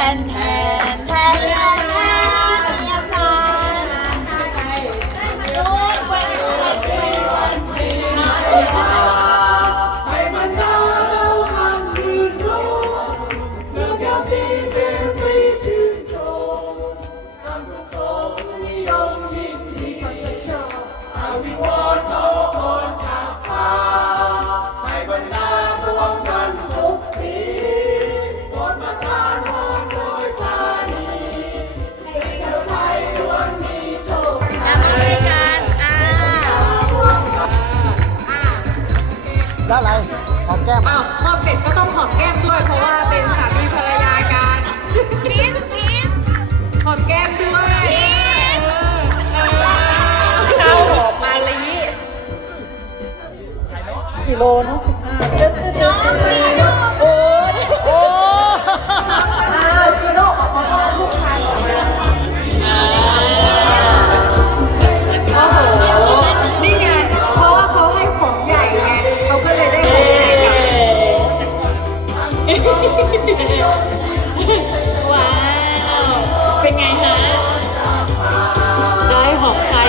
and ได้อะไรหอมแก้มอ้าวพอเสร็จก็ต้องหอมแก้มด้วย เพราะว่าเป็นสามีภรรยากันพีสพีสหอมแก้มด้วยเราหอมมาลีกี่โลเนาะ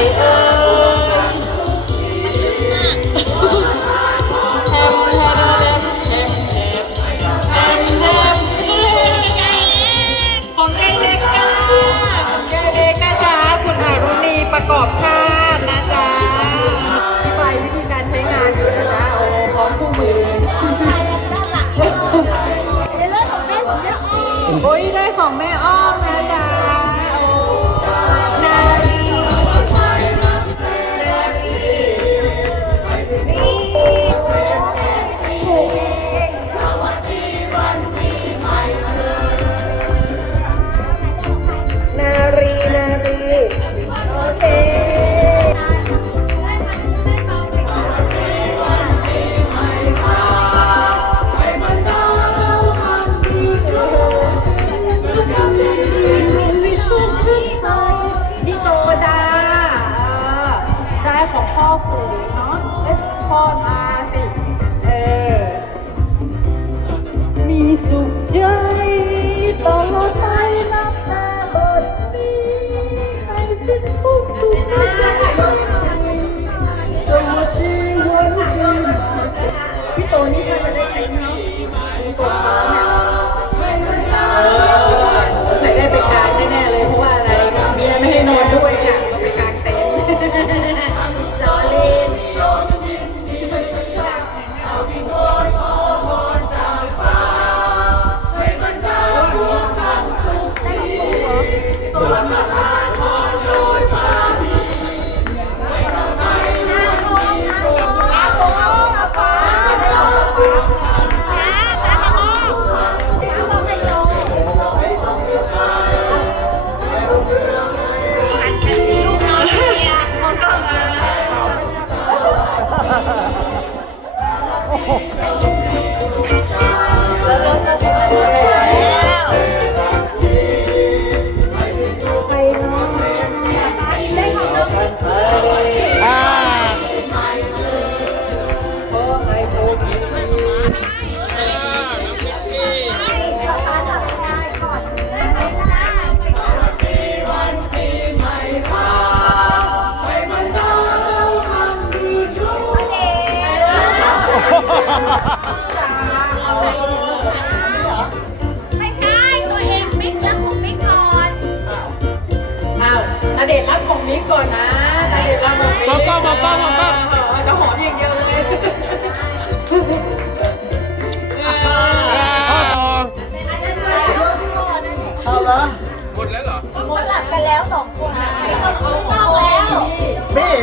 เอ่ยแฮแฮมแฮมแฮมแฮมแฮมแฮมของแกเด็กค่ะแกเด็กนจ้าคุณอารุณีประกอบชาตินะจ๊ะอธิบายวิธีการใช้งานอยู่นะจ๊ะโอ้พร้อมคู่มือโอ้ยได้ของแม่อ้อมนะ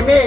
เม่